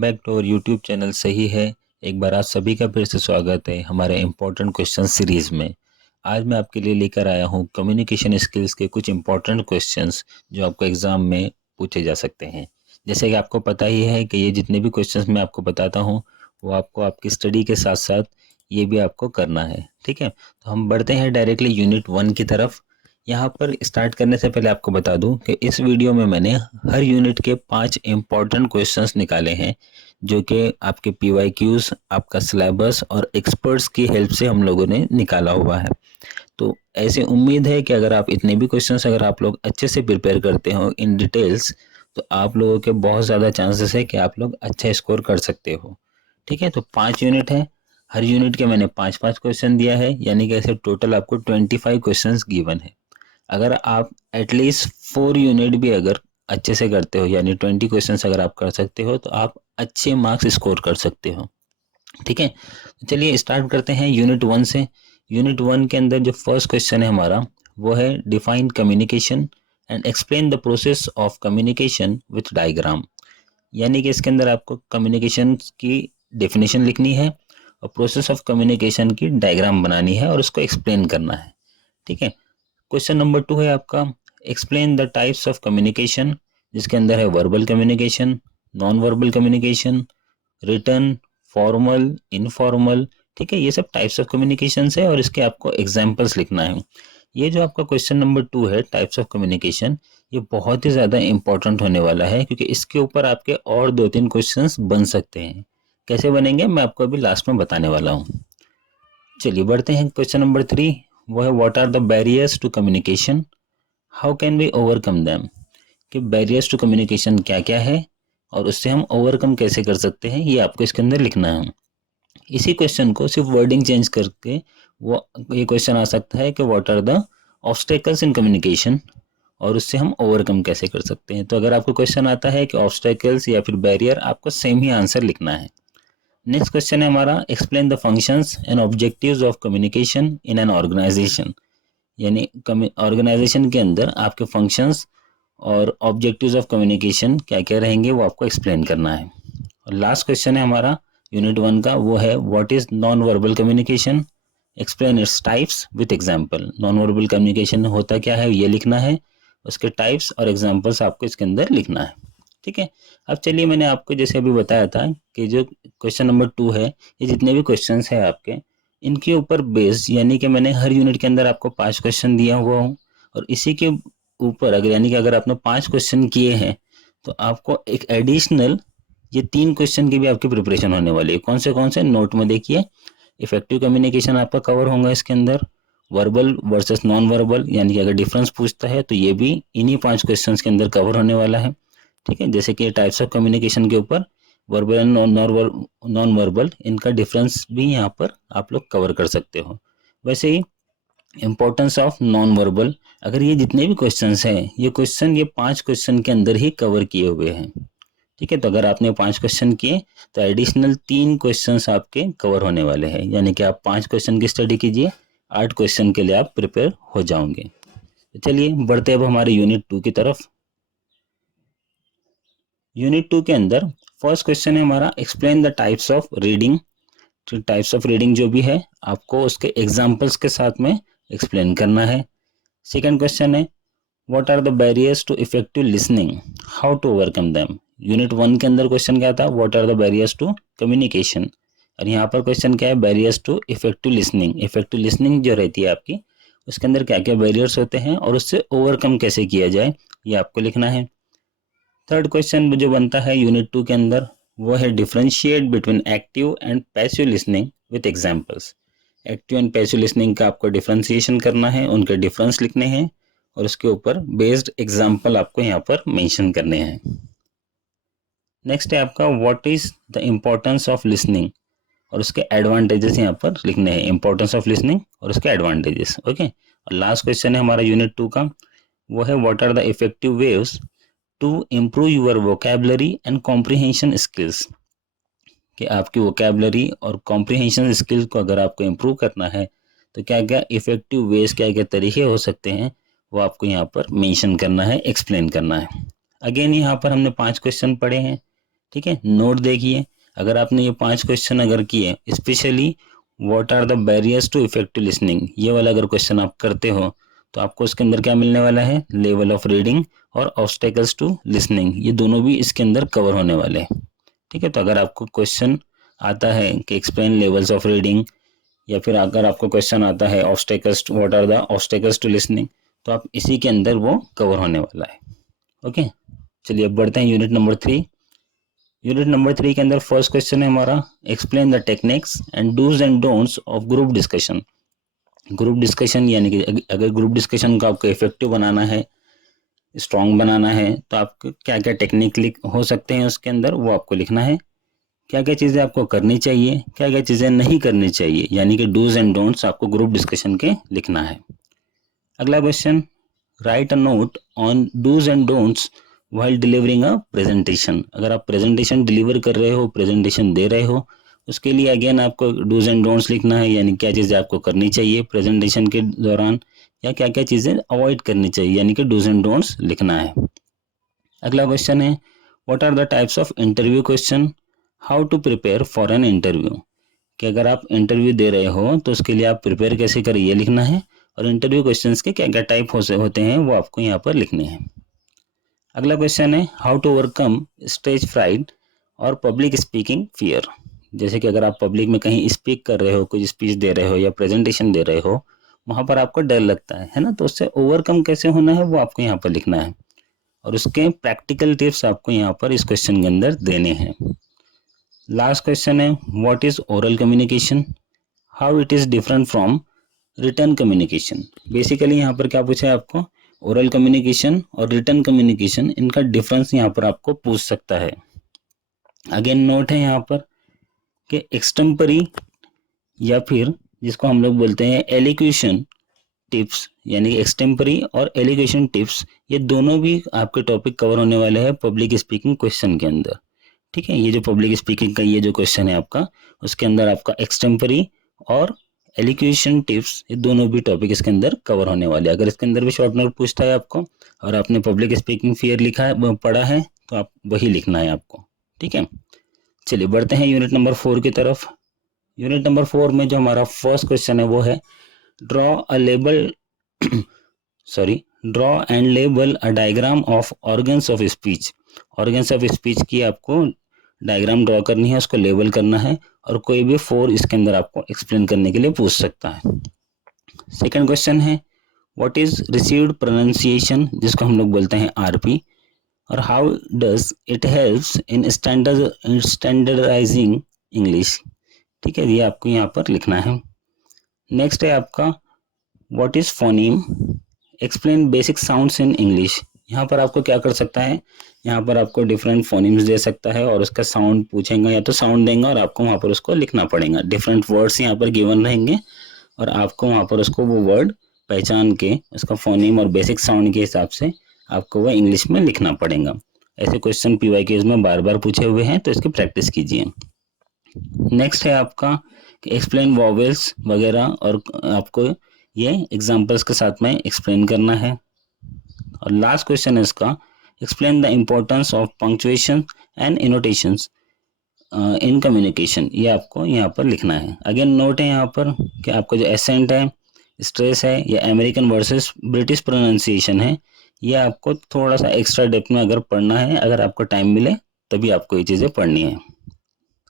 Back to और YouTube channel सही है। एक बार आप सभी का फिर से स्वागत है हमारे इम्पोर्टेंट क्वेश्चन सीरीज में। आज मैं आपके लिए लेकर आया हूँ कम्युनिकेशन स्किल्स के कुछ इम्पोर्टेंट क्वेश्चंस जो आपको एग्जाम में पूछे जा सकते हैं। जैसे कि आपको पता ही है कि ये जितने भी क्वेश्चंस मैं आपको बताता हूँ वो आपको आपकी स्टडी के साथ साथ ये भी आपको करना है। ठीक है, तो हम बढ़ते हैं डायरेक्टली यूनिट 1 की तरफ। यहाँ पर स्टार्ट करने से पहले आपको बता दूं कि इस वीडियो में मैंने हर यूनिट के 5 इम्पॉर्टेंट क्वेश्चंस निकाले हैं जो कि आपके PYQs, आपका सिलेबस और एक्सपर्ट्स की हेल्प से हम लोगों ने निकाला हुआ है। तो ऐसे उम्मीद है कि अगर आप इतने भी क्वेश्चंस अगर आप लोग अच्छे से प्रिपेयर करते हो इन डिटेल्स तो आप लोगों के बहुत ज़्यादा चांसेस है कि आप लोग अच्छा स्कोर कर सकते हो। ठीक है, तो 5 यूनिट है, हर यूनिट के मैंने 5-5 क्वेश्चन दिया है, यानी कि ऐसे टोटल आपको 25 क्वेश्चंस गिवन है। अगर आप एटलीस्ट 4 यूनिट भी अगर अच्छे से करते हो यानी 20 क्वेश्चंस अगर आप कर सकते हो तो आप अच्छे मार्क्स स्कोर कर सकते हो। ठीक है, तो चलिए स्टार्ट करते हैं यूनिट 1 से। यूनिट 1 के अंदर जो फर्स्ट क्वेश्चन है हमारा वो है define communication and explain the process of communication with diagram. यानी कि इसके अंदर आपको कम्युनिकेशन की डेफिनेशन लिखनी है और प्रोसेस ऑफ कम्युनिकेशन की डायग्राम बनानी है और उसको एक्सप्लेन करना है। ठीक है, क्वेश्चन नंबर 2 है आपका explain the types of communication, जिसके अंदर है verbal communication, non verbal communication, written, formal, informal. ठीक है, ये सब टाइप्स ऑफ कम्युनिकेशन है और इसके आपको एग्जाम्पल्स लिखना है। ये जो आपका क्वेश्चन नंबर 2 है टाइप्स ऑफ कम्युनिकेशन, ये बहुत ही ज़्यादा इंपॉर्टेंट होने वाला है क्योंकि इसके ऊपर आपके और 2-3 क्वेश्चंस बन सकते हैं। कैसे बनेंगे मैं आपको अभी लास्ट में बताने वाला हूँ। चलिए बढ़ते हैं क्वेश्चन नंबर 3, वो है what are the barriers to communication, how can we overcome them. कि बैरियर्स टू कम्युनिकेशन क्या क्या है और उससे हम ओवरकम कैसे कर सकते हैं, ये आपको इसके अंदर लिखना है। इसी क्वेश्चन को सिर्फ वर्डिंग चेंज करके वो ये क्वेश्चन आ सकता है कि what are the obstacles in communication और उससे हम ओवरकम कैसे कर सकते हैं। तो अगर आपको क्वेश्चन आता है कि ऑब्स्टेकल्स या फिर बैरियर, आपको सेम ही आंसर लिखना है। नेक्स्ट क्वेश्चन है हमारा explain the functions and objectives of communication in an organisation. यानी ऑर्गेनाइजेशन के अंदर आपके फंक्शंस और ऑब्जेक्टिव्स ऑफ कम्युनिकेशन क्या क्या रहेंगे वो आपको एक्सप्लेन करना है। और लास्ट क्वेश्चन है हमारा यूनिट 1 का, वो है what is non verbal communication, explain its types with example. Non verbal communication होता क्या है ये लिखना है, उसके टाइप्स और एग्जांपल्स आपको इसके अंदर लिखना है। ठीक है, अब चलिए मैंने आपको जैसे अभी बताया था कि जो क्वेश्चन नंबर 2 है, ये जितने भी क्वेश्चंस है आपके इनके ऊपर बेस्ड, यानी कि मैंने हर यूनिट के अंदर आपको 5 क्वेश्चन दिया हुआ हूँ और इसी के ऊपर अगर यानी कि अगर आपने 5 क्वेश्चन किए हैं तो आपको एक एडिशनल ये 3 क्वेश्चन की भी आपकी प्रिपरेशन होने वाली है। कौन से नोट में देखिए, इफेक्टिव कम्युनिकेशन आपका कवर होगा इसके अंदर, वर्बल वर्सेस नॉन वर्बल यानी कि अगर डिफरेंस पूछता है तो ये भी इन्हीं 5 क्वेश्चंस के अंदर कवर होने वाला है। ठीक है, जैसे कि टाइप्स ऑफ कम्युनिकेशन के ऊपर वर्बल एंड नॉन वर्बल इनका डिफरेंस भी यहाँ पर आप लोग कवर कर सकते हो। वैसे ही इम्पोर्टेंस ऑफ नॉन वर्बल, अगर ये जितने भी क्वेश्चंस हैं ये 5 क्वेश्चन के अंदर ही कवर किए हुए हैं। ठीक है, तो अगर आपने 5 क्वेश्चन किए तो एडिशनल 3 क्वेश्चंस आपके कवर होने वाले हैं, यानी कि आप 5 क्वेश्चन की स्टडी कीजिए, 8 क्वेश्चन के लिए आप प्रिपेयर हो जाओगे। तो चलिए बढ़ते अब हमारे यूनिट 2 की तरफ। यूनिट 2 के अंदर फर्स्ट क्वेश्चन है हमारा explain the types of reading. Types of reading जो भी है आपको उसके एग्जाम्पल्स के साथ में एक्सप्लेन करना है। सेकंड क्वेश्चन है what are the barriers to effective listening, how to overcome them. Unit 1 के अंदर क्वेश्चन क्या था, what are the barriers to communication, और यहाँ पर क्वेश्चन क्या है, barriers to effective listening. Effective listening जो रहती है आपकी उसके अंदर क्या क्या बैरियर्स होते हैं और उससे ओवरकम कैसे किया जाए ये आपको लिखना है। थर्ड क्वेश्चन जो बनता है यूनिट 2 के अंदर वो है differentiate between active and passive listening with examples. Active and passive listening का आपको डिफरेंशिएशन करना है, उनके डिफरेंस लिखने हैं और उसके ऊपर बेस्ड एग्जांपल आपको यहाँ पर मेंशन करने हैं। नेक्स्ट है आपका what is the importance of listening और उसके एडवांटेजेस यहाँ पर लिखने हैं, इंपॉर्टेंस ऑफ लिसनिंग और उसके एडवांटेजेस। ओके, और लास्ट क्वेश्चन है हमारा यूनिट 2 का, वो है what are the effective ways to improve your vocabulary and comprehension skills. कि आपकी वोकेबलरी और कॉम्प्रिहेंशन स्किल्स को अगर आपको इम्प्रूव करना है तो क्या क्या इफेक्टिव वेज, क्या क्या तरीके हो सकते हैं वो आपको यहाँ पर मेंशन करना है, एक्सप्लेन करना है। अगेन यहाँ पर हमने 5 क्वेश्चन पढ़े हैं, ठीक है, नोट देखिए, अगर आपने ये 5 क्वेश्चन अगर किए, specially what are the barriers to effective listening, ये वाला अगर क्वेश्चन आप करते हो तो आपको इसके अंदर क्या मिलने वाला है, लेवल ऑफ रीडिंग और ऑब्स्टेकल्स टू लिसनिंग, ये दोनों भी इसके अंदर कवर होने वाले हैं। ठीक है, तो अगर आपको क्वेश्चन आता है कि एक्सप्लेन लेवल्स ऑफ रीडिंग, या फिर अगर आपको क्वेश्चन आता है obstacles, what are the obstacles to listening, तो आप इसी के अंदर वो कवर होने वाला है। ओके, चलिए अब बढ़ते हैं यूनिट नंबर 3। यूनिट नंबर 3 के अंदर फर्स्ट क्वेश्चन है हमारा, explain the techniques and dos and don'ts of group discussion. Group discussion यानी कि अगर ग्रुप डिस्कशन को आपको इफेक्टिव बनाना है, स्ट्रॉन्ग बनाना है, तो आपको क्या क्या टेक्निक हो सकते हैं उसके अंदर, वो आपको लिखना है। क्या क्या चीज़ें आपको करनी चाहिए, क्या क्या चीज़ें नहीं करनी चाहिए, यानी कि डूज एंड डोंट्स आपको ग्रुप डिस्कशन के लिखना है। अगला question, write a note on dos and don'ts while delivering a presentation. अगर आप प्रेजेंटेशन डिलीवर कर रहे हो, प्रेजेंटेशन दे रहे हो, उसके लिए अगेन आपको डूज एंड डोंट्स लिखना है, यानी क्या चीज़ें आपको करनी चाहिए प्रेजेंटेशन के दौरान, या क्या क्या चीज़ें अवॉइड करनी चाहिए, यानी कि डूज एंड डोंट्स लिखना है। अगला क्वेश्चन है, what are the types of interview question, how to prepare for an interview. कि अगर आप इंटरव्यू दे रहे हो तो उसके लिए आप प्रिपेयर कैसे करें, ये लिखना है, और इंटरव्यू क्वेश्चंस के क्या क्या टाइप होते हैं वो आपको यहाँ पर लिखने हैं। अगला क्वेश्चन है, how to overcome stage fright और पब्लिक स्पीकिंग फियर। जैसे कि अगर आप पब्लिक में कहीं स्पीक कर रहे हो, कुछ स्पीच दे रहे हो या प्रेजेंटेशन दे रहे हो, वहाँ पर आपको डर लगता है ना, तो उससे ओवरकम कैसे होना है वो आपको यहाँ पर लिखना है, और उसके प्रैक्टिकल टिप्स आपको यहाँ पर इस क्वेश्चन के अंदर देने हैं। लास्ट क्वेश्चन है, what is oral communication, how it is different from return communication. Basically यहाँ पर क्या पूछा है आपको, ओरल कम्युनिकेशन और रिटर्न कम्युनिकेशन, इनका डिफरेंस यहाँ पर आपको पूछ सकता है। अगेन नोट है यहाँ पर कि एक्सटेम्परी या फिर जिसको हम लोग बोलते हैं एलिक्यूशन टिप्स, यानी एक्सटेम्परी और एलिक्यूशन टिप्स, ये दोनों भी आपके टॉपिक कवर होने वाले हैं पब्लिक स्पीकिंग क्वेश्चन के अंदर। ठीक है, ये जो पब्लिक स्पीकिंग का ये जो क्वेश्चन है आपका, उसके अंदर आपका एक्सटेम्परी और एलिक्यूशन टिप्स, ये दोनों भी टॉपिक इसके अंदर कवर होने वाले हैं। अगर इसके अंदर भी शॉर्ट नोट पूछता है आपको और आपने पब्लिक स्पीकिंग फियर लिखा है, पढ़ा है, तो आप वही लिखना है आपको। ठीक है, चलिए बढ़ते हैं यूनिट नंबर 4 की तरफ। यूनिट नंबर 4 में जो हमारा फर्स्ट क्वेश्चन है वो है, draw a label draw and label a diagram of organs of speech. Organs of speech की आपको डायग्राम ड्रॉ करनी है, उसको लेबल करना है, और कोई भी 4 इसके अंदर आपको एक्सप्लेन करने के लिए पूछ सकता है। सेकंड क्वेश्चन है, व्हाट इज रिसीव्ड प्रोनाउंसिएशन, जिसको हम लोग बोलते हैं आरपी, और how does it helps in standardising English. ठीक है, ये आपको यहाँ पर लिखना है। नेक्स्ट है आपका, what is phoneme, explain basic sounds in English. यहाँ पर आपको क्या कर सकता है, यहाँ पर आपको डिफरेंट फोनिम्स दे सकता है और उसका साउंड पूछेगा, या तो साउंड देंगे और आपको वहाँ पर उसको लिखना पड़ेगा। डिफरेंट वर्ड्स यहाँ पर गिवन रहेंगे और आपको वहाँ पर उसको वो वर्ड पहचान के उसका फोनिम और बेसिक साउंड के हिसाब से आपको वह इंग्लिश में लिखना पड़ेगा। ऐसे क्वेश्चन PYQs में बार बार पूछे हुए हैं, तो इसकी प्रैक्टिस कीजिए। नेक्स्ट है आपका एक्सप्लेन वॉवेल्स वगैरह, और आपको ये एग्जाम्पल्स के साथ में एक्सप्लेन करना है। और लास्ट क्वेश्चन है इसका, explain the importance of punctuation and intonations in communication. ये आपको यहाँ पर लिखना है। अगेन नोट है यहाँ पर कि आपको जो एसेंट है, स्ट्रेस है, या अमेरिकन वर्सेस ब्रिटिश प्रोनाउंसिएशन है, ये आपको थोड़ा सा एक्स्ट्रा डेप्थ में अगर पढ़ना है, अगर आपको टाइम मिले तभी आपको ये चीज़ें पढ़नी है।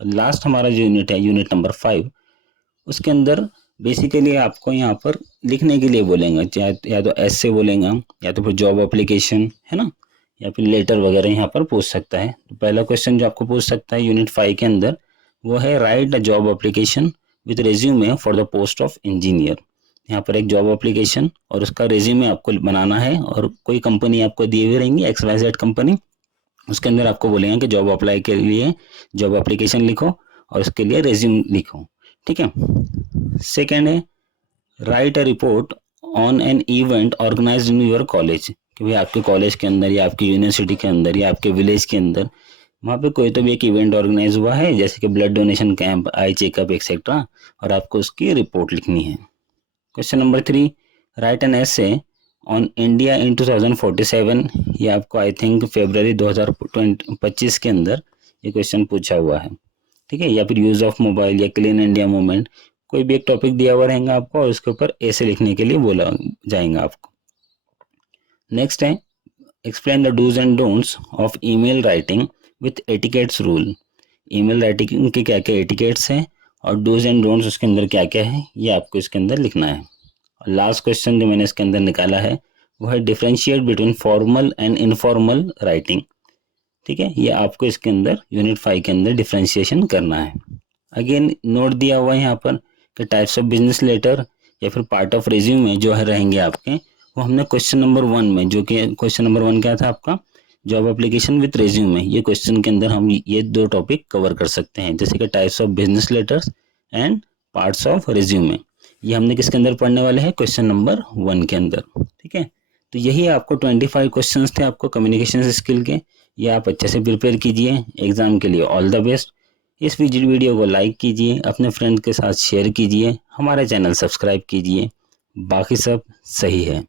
लास्ट हमारा जो यूनिट है, यूनिट नंबर 5, उसके अंदर बेसिकली आपको यहाँ पर लिखने के लिए बोलेंगे, चाहे या तो ऐसे बोलेंगे, या तो फिर जॉब एप्लीकेशन है ना, या फिर लेटर वगैरह यहाँ पर पूछ सकता है। तो पहला क्वेश्चन जो आपको पूछ सकता है यूनिट 5 के अंदर, वो है write a job application with resume for the post of engineer. यहाँ पर एक जॉब एप्लीकेशन और उसका रेज्यूमे आपको बनाना है, और कोई कंपनी आपको दी हुई रहेंगी, XYZ कंपनी, उसके अंदर आपको बोलेंगे कि जॉब अप्लाई के लिए जॉब एप्लीकेशन लिखो और उसके लिए रेज्यूम लिखो। ठीक है, सेकेंड है write a report on an event organised in your college, कि भाई आपके कॉलेज के अंदर या आपकी यूनिवर्सिटी के अंदर या आपके विलेज के अंदर वहाँ पे कोई तो भी एक इवेंट ऑर्गेनाइज हुआ है, जैसे कि blood donation camp, eye checkup etcetera, और आपको उसकी रिपोर्ट लिखनी है। Question number 3, right an essay on India in 2047। ये आपको आई थिंक फरवरी 2025 के अंदर ये क्वेश्चन पूछा हुआ है, ठीक है। या फिर यूज ऑफ मोबाइल या क्लीन इंडिया मूवमेंट, कोई भी एक टॉपिक दिया हुआ रहेगा आपको और उसके ऊपर ऐसे लिखने के लिए बोला जाएगा आपको। नेक्स्ट है explain the dos and don'ts of email writing with etiquettes rule. Email writing के क्या क्या एटिकेट्स हैं और डूज एंड डोंट्स उसके अंदर क्या क्या है, ये आपको इसके अंदर लिखना है। और लास्ट क्वेश्चन जो मैंने इसके अंदर निकाला है वो है differentiate between formal and informal writing, ठीक है। ये आपको इसके अंदर यूनिट 5 के अंदर डिफरेंशिएशन करना है। अगेन नोट दिया हुआ है यहाँ पर कि टाइप्स ऑफ बिजनेस लेटर या फिर पार्ट ऑफ रिज्यूमे जो है रहेंगे आपके, वो हमने क्वेश्चन नंबर 1 में, जो कि क्वेश्चन नंबर 1 क्या था आपका, जॉब एप्लीकेशन विथ रिज्यूमे, ये क्वेश्चन के अंदर हम ये 2 टॉपिक कवर कर सकते हैं, जैसे कि types of business letters and parts of resume. ये हमने किसके अंदर पढ़ने वाले हैं, क्वेश्चन नंबर 1 के अंदर, ठीक है। तो यही आपको 25 क्वेश्चंस थे आपको कम्युनिकेशन स्किल के, ये आप अच्छे से प्रिपेयर कीजिए एग्जाम के लिए। All the best. इस वीडियो को लाइक कीजिए, अपने फ्रेंड के साथ शेयर कीजिए, हमारे चैनल सब्सक्राइब कीजिए, बाकी सब सही है।